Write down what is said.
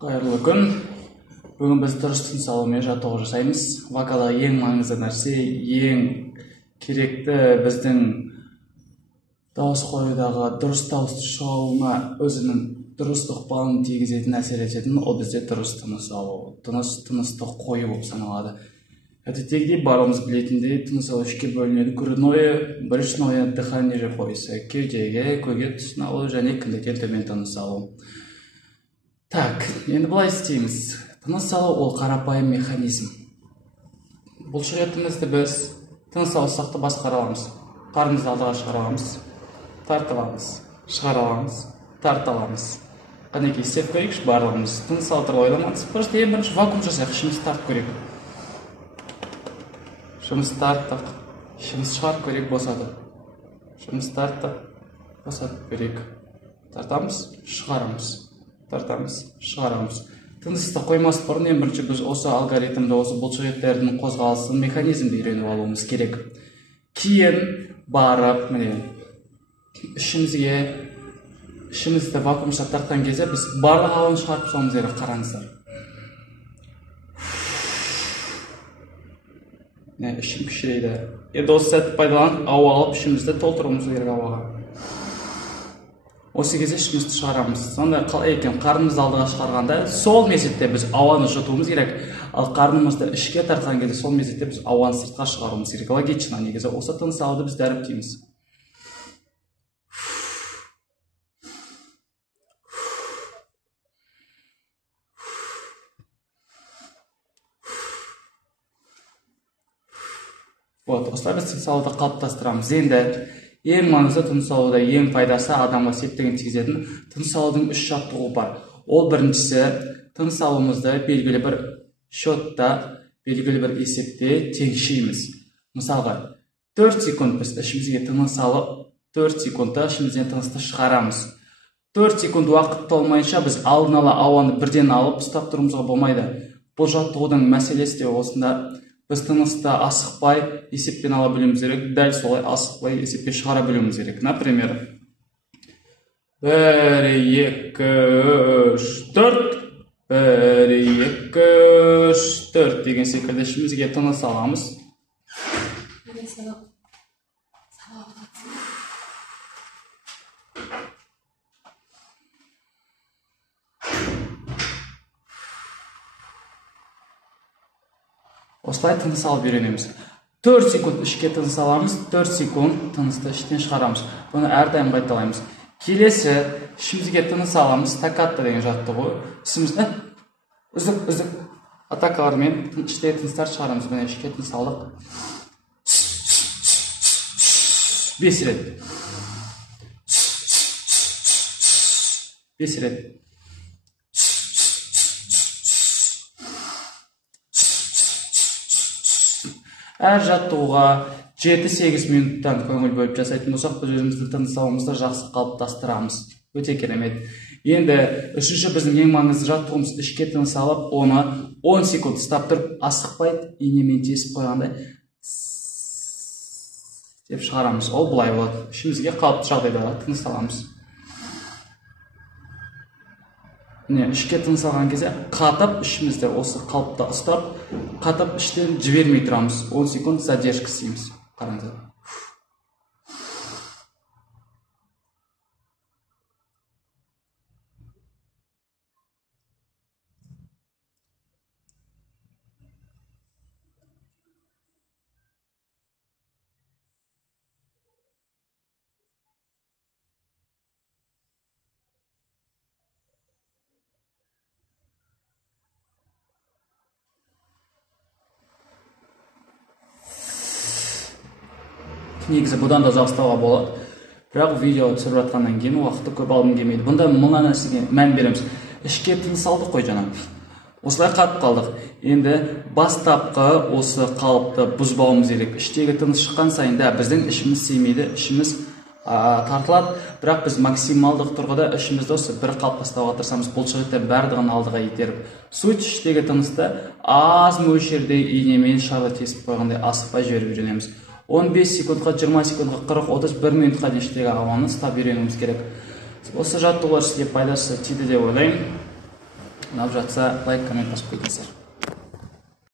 Қайырлы күн. Бүгін біз дұрыс тыныс алумен жаттығу жасаймыз. Вокалда ең маңызды нәрсе, ең керекті біздің дауыс қоюдағы дұрыс дауыс шығуына өзінің дұрыс ықпалын тигізетін, әсер ететін, ол бізде дұрыс тыныс алу, тынысты қою болып саналады. Әдеттегідей барлығымыз білетіндей, тыныс алу үшке бөлінеді. Грудное, брюшное дыхание пояса, кеудеге, көге түсін алу және кіндіктен төмен тыныс алу. Так, енді былай істейміз. Тыныс алу ол қарапайым механизм. Бұлшық етімізді біз тыныс алсақты басқара аламыз. Қарнымызды алдыға шығара аламыз, тартып аламыз, шығара аламыз, тарта аламыз. Қанекей істеп көрейікші барлығымыз. Тыныс алу туралы ойламаңыз. Просто ең бірінші вакуум жасайық, ішімізді тартып көрейік. Ішімізді тарттық, ішімізді шығарып көрейік, босатып. Ішімізді тарттық, босатып көрейік. Тартамыз, шығарамыз. Тартамыз, шығарамыз. Тынысты қоймас бұрын ең бірінші біз осы алгоритмді, осы бұлшық еттердің қозғалысын, механизмді үйреніп алуымыз керек. Кейін барып, ішімізді вакуумша тартқан кезде біз барлық ауаны шығарып салуымыз керек, қараңыздар. Ішім кішірейді. Енді осы сәтті пайдаланып, ауа алып, ішімізді толтыруымыз керек ауаға. Осы кезде ішімізді шығарамыз. Сонда қалай екен, қарнымызды алдыға шығарғанда сол мезетте біз ауаны жұтуымыз керек, ал қарнымызды ішке тартқан кезде сол мезетте біз ауаны сыртқа шығаруымыз керек. Логично негізі. Осы тыныс алуды біз дәріптейміз. Осылай біз тыныс алуды қалыптастырамыз. Енді ең маңызды тыныс алуда ең пайдасы адамға септігін тигізетін тыныс алудың 3 жаттығуы бар. Ол біріншісі, тыныс алуымызды белгілі бір счетта, белгілі бір есепте теңшейміз. Мысалға, 4 секунд біз ішімізге тыныс алып, 4 секундта ішімізден тынысты шығарамыз. 4 секунд уақыт толмайынша біз алдын ала ауаны бірден алып, ұстап тұруымызға болмайды. Бұл жаттығудың мәселесі де осында. Біз тынысты асықпай есеппен ала білуіміз керек, дәл солай асықпай есеппен шығара білуіміз керек. Например, 1, 2, 3, 4, 1, 2, 3, 4 деген секілді ішімізге тыныс аламыз. Осылай тыныс алып үйренеміз. 4 секунд ішке тыныс аламыз, 4 секунд тынысты іштен шығарамыз. Бұны әрдайым қайталаймыз. Келесі ішімізге тыныс аламыз, стаккато деген жаттығу. Ішімізді үздік атакалармен іште тыныстар шығарамыз. Бұны ішке тыныс алдық. 5 рет. 5 рет. Әр жаттығуға 7-8 минуттан көңіл бөліп жасайтын болсақ, біз өзіміздің тыныс алуымызды жақсы қалыптастырамыз. Өте керемет. Енді үшінші біздің ең маңызды жаттығуымыз ішке тыныс алып, оны 10 секунд ұстап тұрып, асықпай инемен тесіп қойғандай деп шығарамыз. Ол былай болады. Ішімізге қалыпты жағдайда тыныс аламыз. Ішке тыныс алған кезде қатып ішімізді осы қалыпта ұстап, қатып іштен жібермей тұрамыз. 10 секунд задержка істейміз. Қараңыздар. Негізі бұдан да ұзақ болады. Бірақ видео түсіріп жатқаннан кейін уақытты көп алғым келмейді. Бұнда мына нәрсеге мән береміз. Ішке тыныс алдық қой жаңа. Осылай қатып қалдық. Енді бастапқы осы қалыпты бұзбауымыз керек. Іштегі тыныс шыққан сайында біздің ішіміз сеймейді, ішіміз тартылады. Бірақ біз максималдық тұрғыда ішімізді осы бір қалыпта ұстауға тырысамыз. Бұлшық еттер барлығын алдыға итеріп. Суть іштегі тынысты аз мөлшерде инемен шарлы тесіп қойғандай асықпай жіберіп үйренеміз. 15 секундқа, 20 секундқа, 40-31 минутқа дейін іштегі ауаны ұстап үйренуіміз керек. Осы жаттығулар сізге пайдасы тиді деп ойлаймын. ұнап жатса лайк коммент басып кетіңіздер.